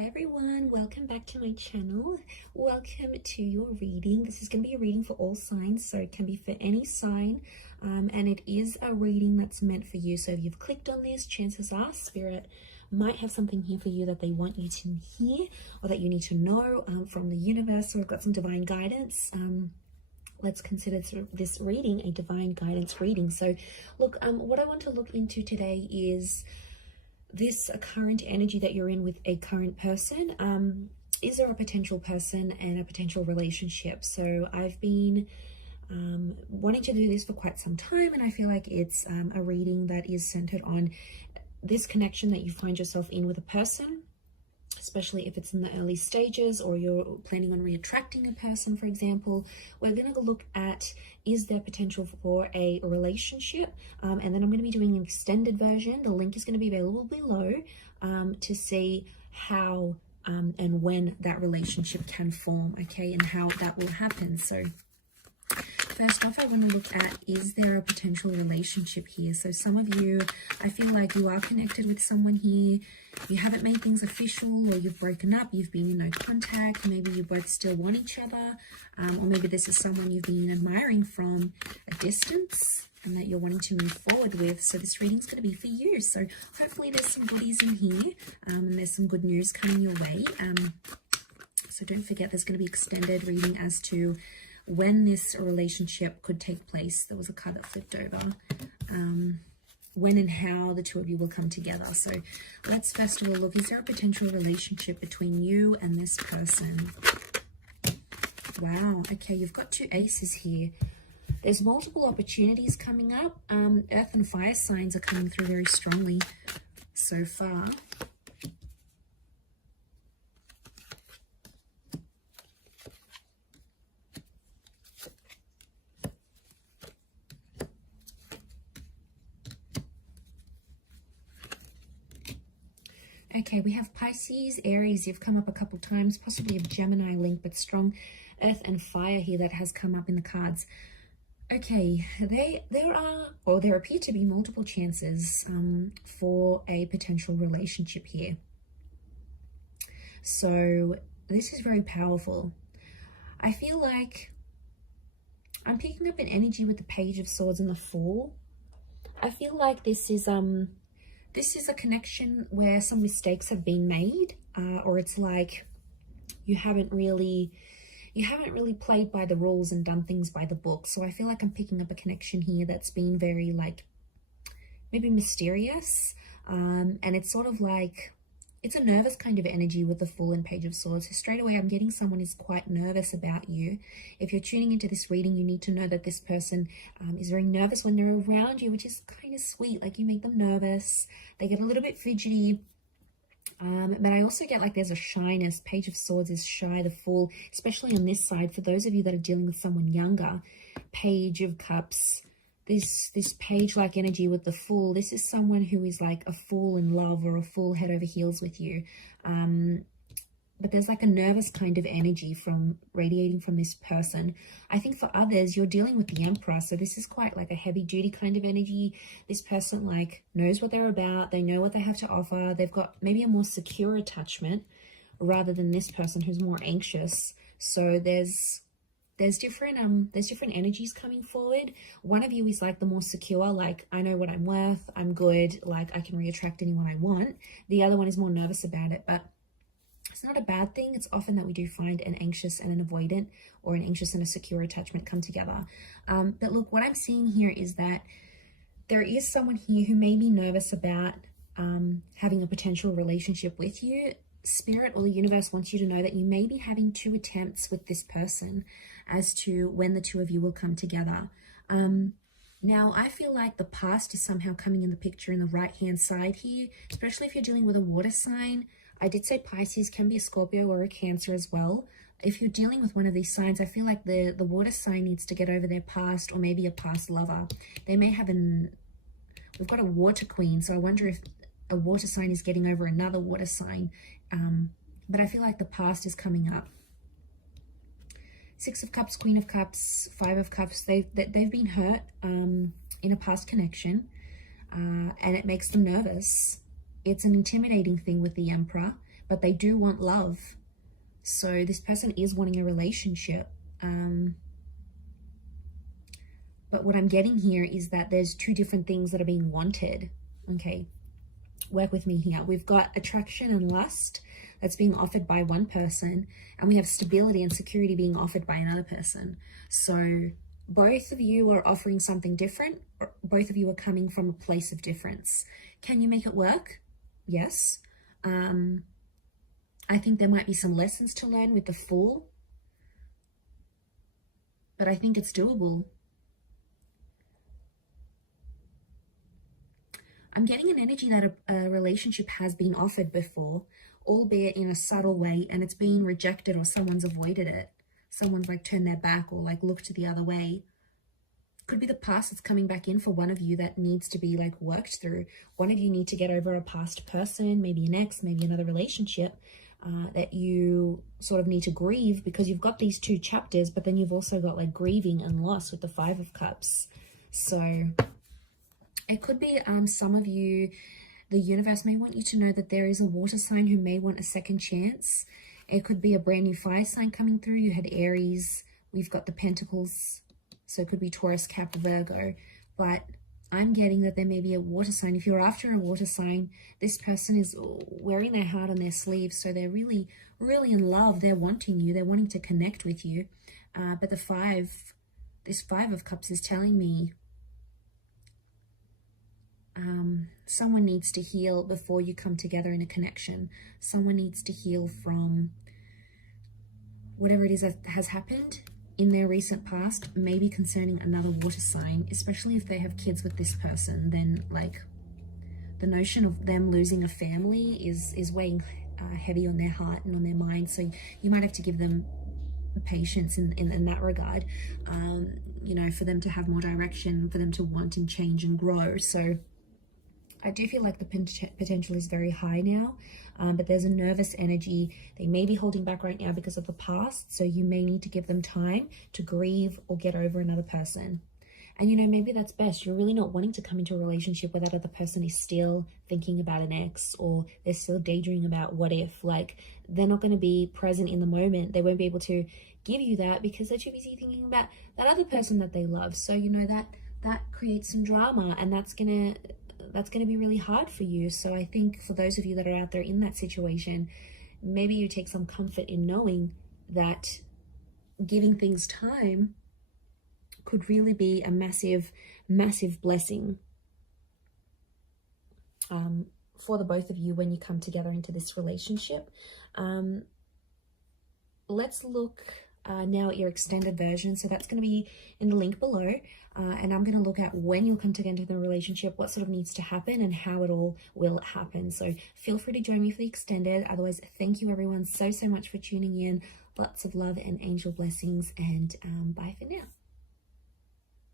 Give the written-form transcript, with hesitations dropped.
Hi everyone, welcome back to my channel. Welcome to your reading. This is going to be a reading for all signs, so it can be for any sign, and it is a reading that's meant for you. So if you've clicked on this, chances are Spirit might have something here for you that they want you to hear or that you need to know from the universe, or we've got some divine guidance. Let's consider this reading a divine guidance reading. So look, what I want to look into today is this current energy that you're in with a current person. Is there a potential person and a potential relationship? So I've been wanting to do this for quite some time, and I feel like it's a reading that is centered on this connection that you find yourself in with a person, especially if it's in the early stages or you're planning on re-attracting a person, for example. We're going to look at, is there potential for a relationship? And then I'm going to be doing an extended version. The link is going to be available below to see how and when that relationship can form, okay, and how that will happen. So first off, I want to look at, is there a potential relationship here? So some of you, I feel like you are connected with someone here. You haven't made things official, or you've broken up, you've been in no contact, maybe you both still want each other, or maybe this is someone you've been admiring from a distance and that you're wanting to move forward with. So this reading's going to be for you. So hopefully there's some goodies in here, and there's some good news coming your way. So don't forget, there's going to be extended reading as to when this relationship could take place. There was a card that flipped over. When and how the two of you will come together. So let's first of all look, is there a potential relationship between you and this person? Wow, okay, you've got two aces here. There's multiple opportunities coming up. Earth and fire signs are coming through very strongly so far. Okay, we have Pisces, Aries. You've come up a couple times, possibly a Gemini link, but strong earth and fire here that has come up in the cards. Okay, there appear to be multiple chances for a potential relationship here. So this is very powerful. I feel like I'm picking up an energy with the Page of Swords and the Fool. I feel like this is a connection where some mistakes have been made, or it's like you haven't really played by the rules and done things by the book. So I feel like I'm picking up a connection here that's been very, like, maybe mysterious, and it's sort of like, it's a nervous kind of energy with the Fool and Page of Swords. So straight away, I'm getting someone is quite nervous about you. If you're tuning into this reading, you need to know that this person is very nervous when they're around you, which is kind of sweet. Like, you make them nervous. They get a little bit fidgety. But I also get like there's a shyness. Page of Swords is shy, the Fool, especially on this side. For those of you that are dealing with someone younger, Page of Cups, this page-like energy with the Fool, this is someone who is like a fool in love or a fool head over heels with you. But there's like a nervous kind of energy from radiating from this person. I think for others, you're dealing with the Emperor. So this is quite like a heavy duty kind of energy. This person like knows what they're about. They know what they have to offer. They've got maybe a more secure attachment rather than this person who's more anxious. So there's different energies coming forward. One of you is like the more secure, like, I know what I'm worth, I'm good, like I can re-attract anyone I want. The other one is more nervous about it, but it's not a bad thing. It's often that we do find an anxious and an avoidant, or an anxious and a secure attachment come together. But look, what I'm seeing here is that there is someone here who may be nervous about having a potential relationship with you. Spirit or the universe wants you to know that you may be having two attempts with this person as to when the two of you will come together. Now, I feel like the past is somehow coming in the picture in the right-hand side here, especially if you're dealing with a water sign. I did say Pisces can be a Scorpio or a Cancer as well. If you're dealing with one of these signs, I feel like the water sign needs to get over their past, or maybe a past lover. They may have we've got a water queen, so I wonder if a water sign is getting over another water sign. But I feel like the past is coming up. Six of Cups, Queen of Cups, Five of Cups, they've been hurt in a past connection, and it makes them nervous. It's an intimidating thing with the Emperor, but they do want love. So this person is wanting a relationship. But what I'm getting here is that there's two different things that are being wanted. Okay, work with me here. We've got attraction and lust that's being offered by one person, and we have stability and security being offered by another person. So both of you are offering something different. Both of you are coming from a place of difference. Can you make it work? Yes. I think there might be some lessons to learn with the Fool, but I think it's doable. I'm getting an energy that a relationship has been offered before, albeit in a subtle way, and it's been rejected, or someone's avoided it. Someone's like turned their back or like looked the other way. Could be the past that's coming back in for one of you that needs to be like worked through. One of you need to get over a past person, maybe an ex, maybe another relationship that you sort of need to grieve, because you've got these two chapters, but then you've also got like grieving and loss with the Five of Cups. So it could be some of you, the universe may want you to know that there is a water sign who may want a second chance. It could be a brand new fire sign coming through. You had Aries, we've got the Pentacles, so it could be Taurus, Cap, Virgo. But I'm getting that there may be a water sign. If you're after a water sign, this person is wearing their heart on their sleeve, so they're really, really in love. They're wanting you. They're wanting to connect with you. But this Five of Cups is telling me someone needs to heal before you come together in a connection. Someone needs to heal from whatever it is that has happened in their recent past, maybe concerning another water sign, especially if they have kids with this person. Then like the notion of them losing a family is weighing heavy on their heart and on their mind. So you might have to give them patience in that regard, you know, for them to have more direction, for them to want and change and grow. So I do feel like the potential is very high now, but there's a nervous energy. They may be holding back right now because of the past, so you may need to give them time to grieve or get over another person. And, you know, maybe that's best. You're really not wanting to come into a relationship where that other person is still thinking about an ex, or they're still daydreaming about what if. Like, they're not going to be present in the moment. They won't be able to give you that because they're too busy thinking about that other person that they love. So, you know, that creates some drama, and that's going to be really hard for you. So I think for those of you that are out there in that situation, maybe you take some comfort in knowing that giving things time could really be a massive, massive blessing for the both of you when you come together into this relationship. Let's look now at your extended version. So that's going to be in the link below. And I'm going to look at when you'll come together into the relationship, what sort of needs to happen, and how it all will happen. So feel free to join me for the extended. Otherwise, thank you everyone so much for tuning in. Lots of love and angel blessings, and bye for now.